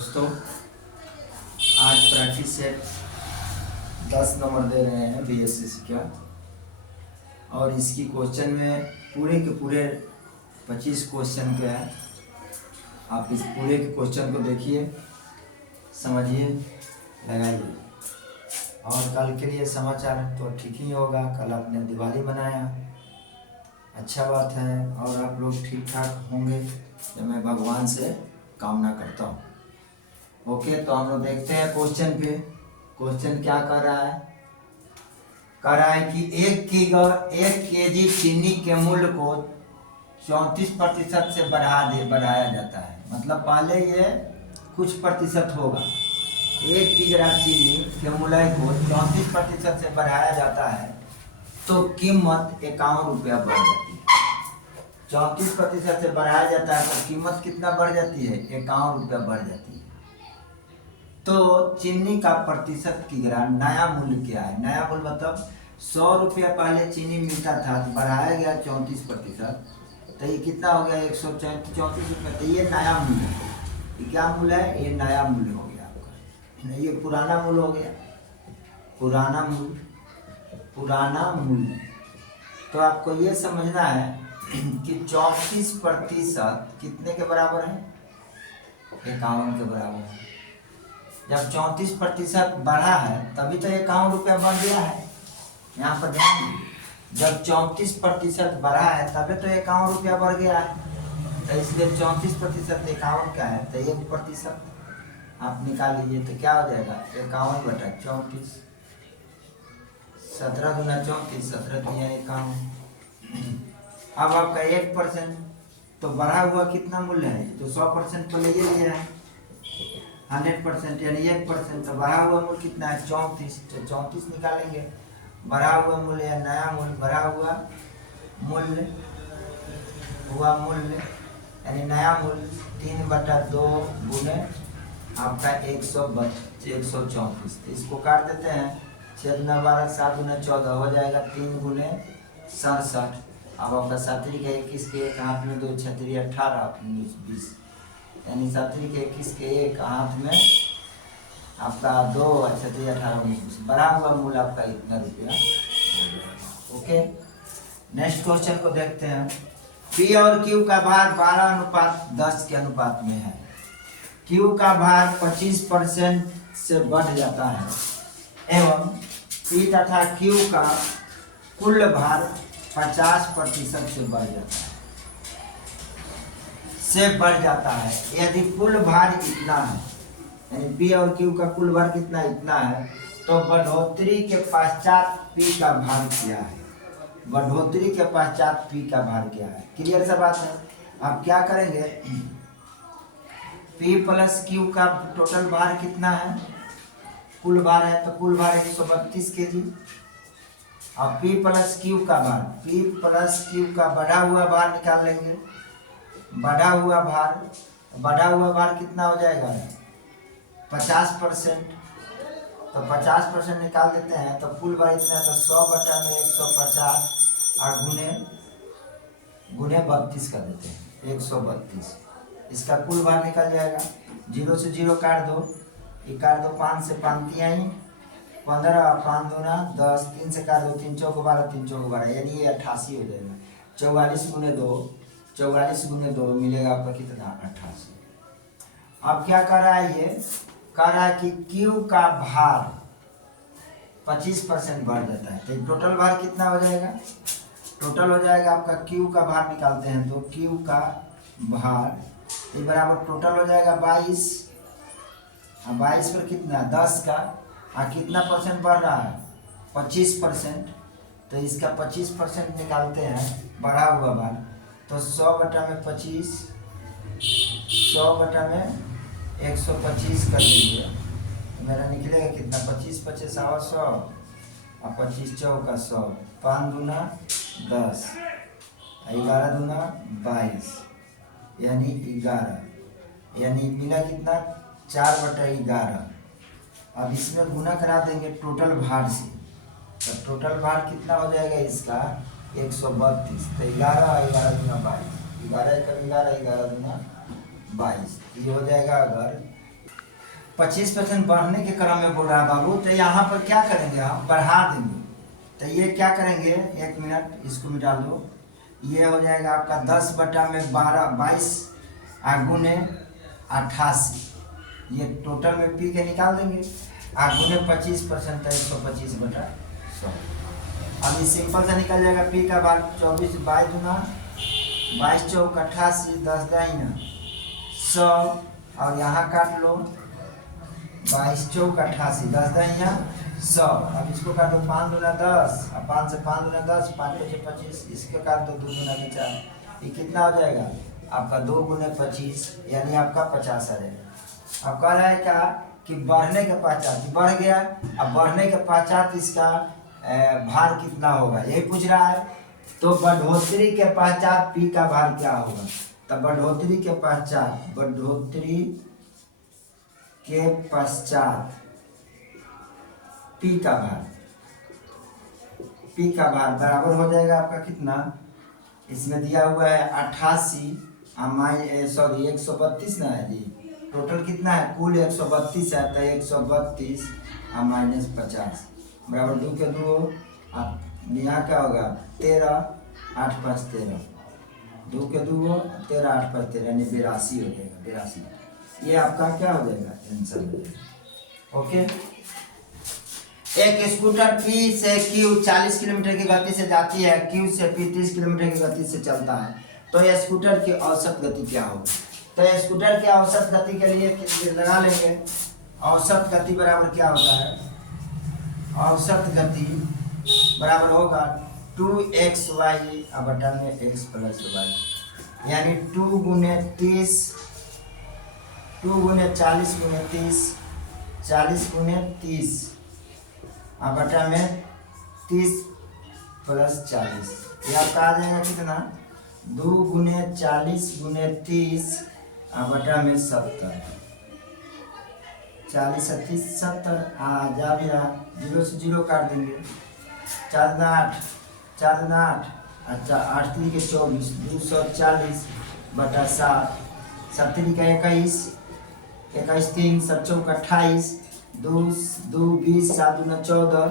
दोस्तों, आज practice set 10 number दे रहे हैं बीएसएससी का। और इसकी क्वेश्चन में पूरे के पूरे 25 क्वेश्चन के हैं। आप इस पूरे के क्वेश्चन को देखिए, समझिए, लगाइए। और कल के लिए समाचार तो ठीक ही होगा। कल आपने दिवाली मनाया, अच्छा बात है। और आप लोग ठीक ठाक होंगे, तो मैं भगवान से कामना करता हूँ। ओके, तो हम लोग देखते हैं क्वेश्चन पे। क्वेश्चन क्या कर रहा है? कह रहा है कि 1 केजी चीनी के मूल्य को 34% से बढ़ाया जाता है। मतलब पहले ये कुछ प्रतिशत होगा। 1 किलोग्राम चीनी के मूल्य को 34% से बढ़ाया जाता है तो कीमत 51 रुपया बढ़ जाती है। 34% से बढ़ाया जाता है तो कीमत कितना बढ़ जाती है? 51 रुपया बढ़ जाती है। तो चीनी का प्रतिशत किलोग्राम नया मूल्य क्या है? नया मूल्य मतलब 100 रुपया पहले चीनी मिलता था तो बढ़ाया गया 34%, तो ये कितना हो गया? 134 रुपया। तो ये नया मूल्य है। ये क्या मूल्य है? ये नया मूल्य हो गया आपका। ये पुराना मूल्य हो गया, पुराना मूल्य। तो आपको ये समझना है कि 34% कितने के बराबर है? 51 के बराबर है। जब 34% बढ़ा है तभी तो 51 रुपया बढ़ गया है। यहाँ पर ध्यान दीजिए, जब 34% बढ़ा है तभी तो 51 रुपया बढ़ गया है। तो इसलिए 34% 51 का है, तो 1% आप निकाल लीजिए तो क्या हो जाएगा? 51/34। 17 दूना 34, 17 तिया 51। अब आपका 1% तो बढ़ा हुआ कितना मूल्य है? तो 100% को ले लिया है, 100% यानी 1%। तो बढ़ा हुआ मूल्य कितना है? 34। तो 34 निकालेंगे। बढ़ा हुआ मूल्य या नया मूल्य, बढ़ा हुआ मूल्य यानी नया मूल्य 3/2 गुने आपका 134। तो इसको काट देते हैं। 6 दूना 12, 7 दूना 14 हो जाएगा 3 गुने 67। अब आपका 7 के 21 के एक हाथ में 2, 6 18, 20, यानी 7 के 21 के एक हाथ में आपका 2, 6 18, 19। बढ़ा हुआ मूल्य आपका इतना रुपया। ओके, नेक्स्ट क्वेश्चन को देखते हैं। पी और क्यू का भार 12:10 के अनुपात में है। क्यू का भार 25% से बढ़ जाता है एवं पी तथा क्यू का कुल भार 50% से बढ़ जाता है। यदि कुल भार इतना है, यानी पी और क्यू का कुल भार कितना? इतना है, तो बढ़ोतरी के पश्चात पी का भार क्या है? बढ़ोतरी के पश्चात पी का भार क्या है? क्लियर सा बात है। आप क्या करेंगे? पी प्लस क्यू का टोटल भार कितना है? कुल भार है, तो कुल भार 132 केजी। अब पी प्लस क्यू का भार, पी प्लस क्यू का बढ़ा हुआ भार निकाल लेंगे। बढ़ा हुआ भार कितना हो जाएगा? 50%। तो 50% निकाल देते हैं तो कुल भार इतना, तो 100/150 और गुने 32 कर देते हैं, 132। इसका कुल भार निकल जाएगा। 0 से 0 काट दो, 5 से 5 तिहाई 15, 5 दूना 10, 3 से काट दो, 3 चौक 12, 3 चौक 12, यानी ये 88 हो जाएगा। 44 गुने 2 मिलेगा आपका कितना? 88। अब क्या कर रहा है? ये कह रहा है कि क्यू का भार 25% बढ़ जाता है, तो टोटल भार कितना हो जाएगा? टोटल हो जाएगा आपका, क्यू का भार निकालते हैं तो क्यू का भार ये बराबर टोटल हो जाएगा 22। 22 पर कितना? 10 का। कितना परसेंट बढ़ रहा है? 25%। तो इसका 25% निकालते हैं, बढ़ा हुआ भार। तो 100/25, 100/125 कर लीजिए, तो मेरा निकलेगा कितना? 25 25 100 और 25 चौका 100, 5 दूना 10, 11 दूना 22, यानी 11, यानी मिला कितना? 4/11। अब इसमें गुना करा देंगे टोटल भार से, तो टोटल भार कितना हो जाएगा इसका? 132। तो 11 दूना 22, 11 दूना 22। ये हो जाएगा अगर 25% बढ़ने के क्रम में बोल रहा है बाबू, तो यहाँ पर क्या करेंगे हम, बढ़ा देंगे। तो ये क्या करेंगे, 1 मिनट इसको मिटा लो, ये हो जाएगा आपका 10 बटा में 22 गुने 88, ये टोटल में पी के निकाल देंगे, गुने 25% है 125 बटा 100। अब ये सिंपल से निकल जाएगा, पी का मान 24 22 दूना 22 चौक 88, 10 दाइना 100, और यहाँ काट लो 22 चौक 88, 10 दाइना 100। अब इसको काटो 5 दूना 10, अब 5 से 5 दूना 10, 5 से 25, इसके काट दो 2 दूना 4, ये कितना हो जाएगा आपका 2 गुने 25, यानी आपका 50 आ जाएगा। अब कह रहा है क्या कि बढ़ने के पश्चात बढ़ गया, अब बढ़ने के पश्चात इसका भार कितना होगा यही पूछ रहा है। तो बढ़ोतरी के पश्चात पी का भार क्या होगा, तब बढ़ोतरी के पश्चात पी का भार बराबर हो जाएगा आपका कितना, इसमें दिया हुआ है 88 132 ना है जी, टोटल कितना है कुल 132 है, तो 132 माइनस 50 बराबर 2 के 2, यहाँ क्या होगा 13 8 5 13, 2 के 2 13 8 5 13 यानी 82 हो जाएगा, 82। ये आपका क्या हो जाएगा आंसर हो जाएगा। ओके, एक स्कूटर P से Q 40 किलोमीटर की गति से जाती है, Q से P 30 किलोमीटर की गति से चलता है, तो यह स्कूटर की औसत गति क्या होगी। तो स्कूटर की औसत गति के लिए लगा लेंगे, औसत गति बराबर क्या होता है, औसत गति बराबर होगा 2xy बटा में x प्लस y, यानी 2 गुने 30, 2 गुने 40 गुने 30, 40 गुने 30 बटा में 30 प्लस 40, ये आपका आ जाएगा कितना 2 गुने 40 गुने 30 बटा में 70, 40 30 70 जा भी रहा, 0 से 0 काट देंगे, 4 दूना 8, 4 दूना 8, अच्छा 8 3 के 24, 240 बटा 7, 7 3 का 21, 21 3 7 चौक 28, 2 2 20, 7 दूना 14,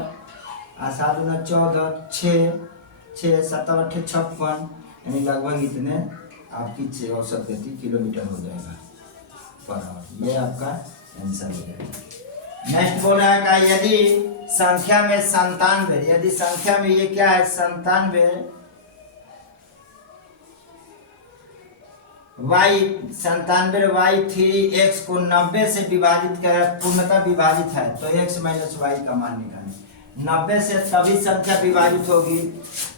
7 दूना 14, 6 7 8 56, यानी लगभग इतने आपकी औसत गति किलोमीटर हो जाएगा पर आवर। ये आपका आंसर हो जाएगा। नेक्स्ट बोल रहा है का यदि संख्या में 97, यदि संख्या में ये क्या है 97 y 3x को 90 से विभाजित कर पूर्णतः विभाजित है, तो x माइनस वाई का मान निकालें। 90 से तभी संख्या विभाजित होगी,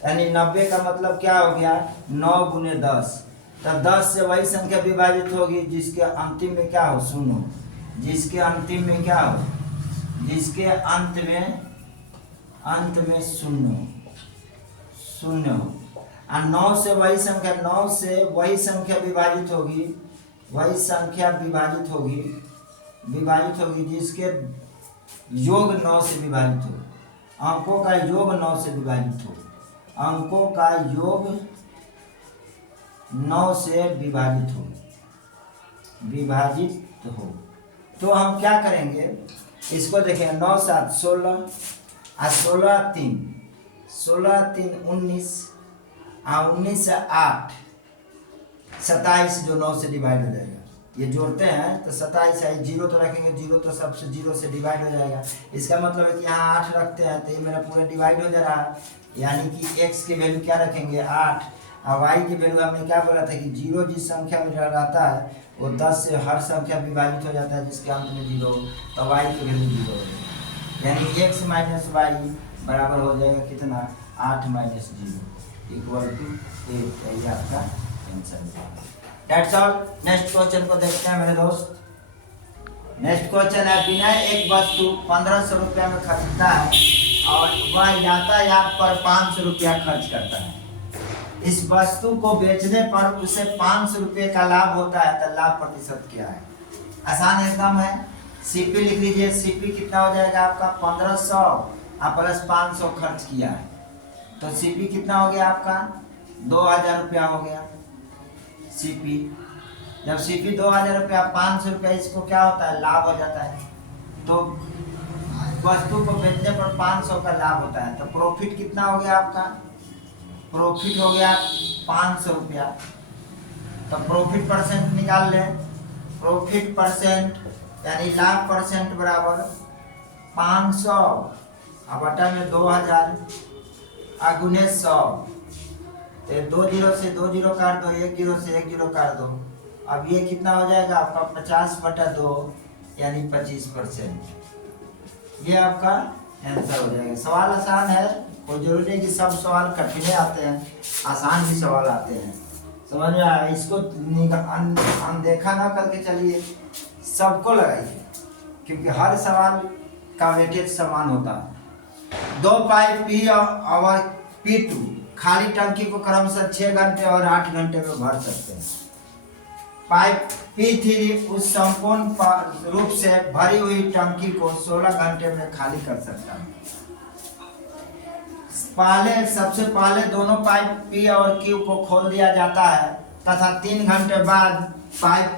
यानी 90 का मतलब क्या हो गया 9 गुने 10, तब 10 से वही संख्या विभाजित होगी जिसके अंतिम में क्या हो सुनो, जिसके अंतिम में क्या हो, जिसके अंत में शून्य हो। 9 से वही संख्या, 9 से वही संख्या विभाजित होगी, वही संख्या विभाजित होगी जिसके योग 9 से विभाजित हो, अंकों का योग 9 से विभाजित हो, अंकों का योग 9 से विभाजित हो। तो हम क्या करेंगे इसको देखें, 9 7 16, 16 3 19, 19 से 8 27 जो 9 से डिवाइड हो जाएगा, ये जोड़ते हैं तो 27 है, 0 तो रखेंगे, 0 तो सबसे 0 से डिवाइड हो जाएगा, इसका मतलब है कि यहाँ 8 रखते हैं तो ये मेरा पूरा डिवाइड हो जा रहा है, यानी कि x की वैल्यू क्या रखेंगे 8, और y की वैल्यू हमने क्या बोला था कि 0 जिस संख्या में रहता है वो 10 से हर संख्या विभाजित हो जाता है जिसके अंत में 0, तो y की वैल्यू 0 हो जाएगी, यानी x माइनस वाई बराबर हो जाएगा कितना 8 माइनस 0 इक्वल टू 8। यही आपका आंसर है। That's all. नेक्स्ट क्वेश्चन को देखते हैं मेरे दोस्त। नेक्स्ट क्वेश्चन है, विनय एक वस्तु 1500 रुपया में खरीदता है और वह यातायात पर 500 रुपया खर्च करता है, इस वस्तु को बेचने पर उसे 500 रुपये का लाभ होता है, तो लाभ प्रतिशत क्या है। आसान एकदम है, सीपी लिख लीजिए। सीपी कितना हो जाएगा आपका 1500 प्लस 500 खर्च किया है, तो सीपी कितना हो गया आपका 2000 रुपया हो गया सीपी। जब सीपी 2000 रुपया 500 रुपया इसको क्या होता है, लाभ हो जाता है। तो वस्तु को बेचने पर 500 का लाभ होता है। तो प्रॉफिट कितना हो गया आपका, प्रॉफिट हो गया 500 रुपया। तो प्रॉफिट परसेंट निकाल ले, प्रॉफिट परसेंट यानी लाभ परसेंट बराबर 500 अब बटा में 2000 गुने 100। तो 2 जीरो से 2 जीरो काट दो, 1 जीरो से 1 जीरो काट दो। अब ये कितना हो जाएगा आपका 50/2 यानी 25%। ये आपका आंसर हो जाएगा। सवाल आसान है, कोई जरूरी नहीं कि सब सवाल कठिन आते हैं, आसान भी सवाल आते हैं। समझ में आया? इसको अनदेखा ना करके चलिए, सबको लगाइए, क्योंकि हर सवाल का वेटेज समान होता है। 2 पाइप पी और P2 खाली टंकी को क्रमशः 6 घंटे और 8 घंटे में भर सकते हैं। पाइप P3 उस संपूर्ण रूप से भरी हुई टंकी को 16 घंटे में खाली कर सकता है। सबसे पहले दोनों पाइप P और Q को खोल दिया जाता है तथा 3 घंटे बाद पाइप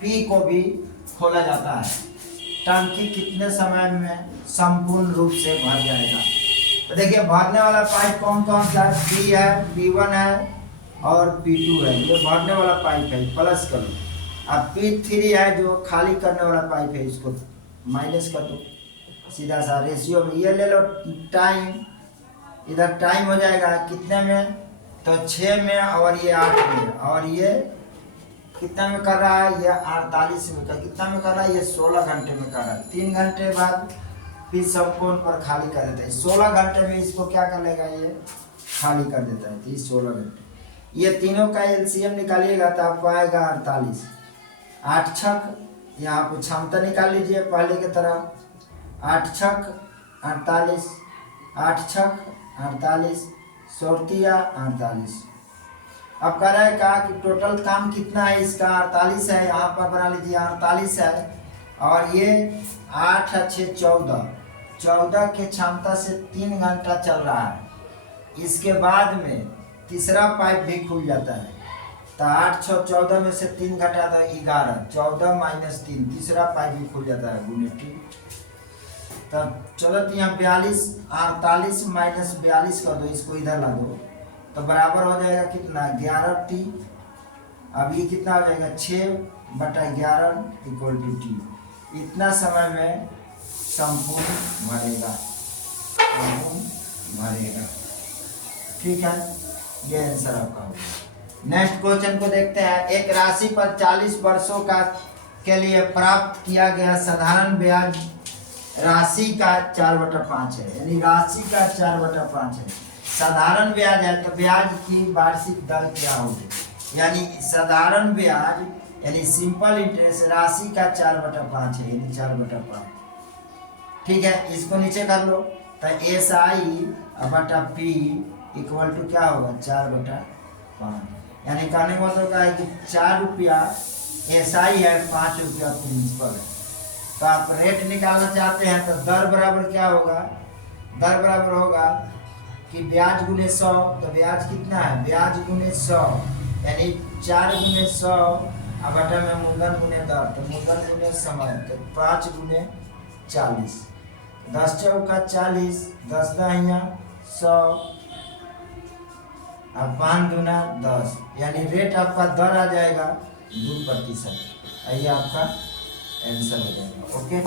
P को भी खोला जाता है। टंकी कितने समय में संपूर्ण रूप से भर जाएगा? तो देखिए, भरने वाला पाइप कौन कौन सा है? P है, P1 है और P2 है। ये भरने वाला पाइप है, प्लस करो। अब P3 है जो खाली करने वाला पाइप है, इसको माइनस कर दो सीधा सा रेशियो में। ये ले लो टाइम, इधर टाइम हो जाएगा कितने में, तो 6 में और ये 8 में, और ये कितना में कर रहा है, ये 48 में कर, कितना में कर रहा है, ये 16 घंटे में कर रहा है। 3 घंटे बाद फिर संपूर्ण पर खाली कर देता है। 16 घंटे में इसको क्या कर लेगा, ये खाली कर देता है। 16 घंटे, ये तीनों का एलसीएम निकालिएगा तो आपको आएगा 48। 8 छक, यहाँ पे क्षमता निकाल लीजिए पहले की तरह। 8 छक 48, 8 छक 48, 48। अब कह रहा है कहा कि टोटल काम कितना है इसका, 48 है। यहाँ पर बना लीजिए 48 है, और ये 8 अच्छे 14 के क्षमता से 3 घंटा चल रहा है। इसके बाद में तीसरा पाइप भी खुल जाता है। तो 8 6 14 में से 3 घटा था 11, 14 माइनस 3, तीसरा पाइप भी खुल जाता है गुने 3। तब चलो तो यहाँ 42, 48 माइनस 42 कर दो, इसको इधर ला दो तो बराबर हो जाएगा कितना, 11T। अब ये कितना हो जाएगा 6/11 = T। इतना समय में संपूर्ण भरेगा, ठीक है। ये आंसर आपका होगा। नेक्स्ट क्वेश्चन को देखते हैं। एक राशि पर 40 वर्षों का के लिए प्राप्त किया गया साधारण ब्याज राशि का 4/5 है, यानी राशि का 4/5 है। साधारण ब्याज है तो ब्याज की वार्षिक दर क्या होगी, यानी साधारण ब्याज यानी सिंपल इंटरेस्ट राशि का 4/5 है, यानी 4/5। ठीक है, इसको नीचे कर लो तो SI/P = क्या होगा, 4/5। यानी कहने का मतलब क्या है कि 4 रुपया SI है, 5 रुपया प्रिंसिपल है। तो आप रेट निकालना चाहते हैं तो दर बराबर क्या होगा, दर बराबर होगा कि ब्याज गुने 100। तो ब्याज कितना है, ब्याज गुने 100 यानी 4 गुने 100 अब बटा में मूलधन गुने दर, तो मूलधन गुने समय, तो 5 गुने 40, 10 चौका 40, 10 दहिया 100 अब 5 दूना 10, यानी रेट आपका दर आ जाएगा 2%। ये आपका आंसर हो जाएगा। ओके।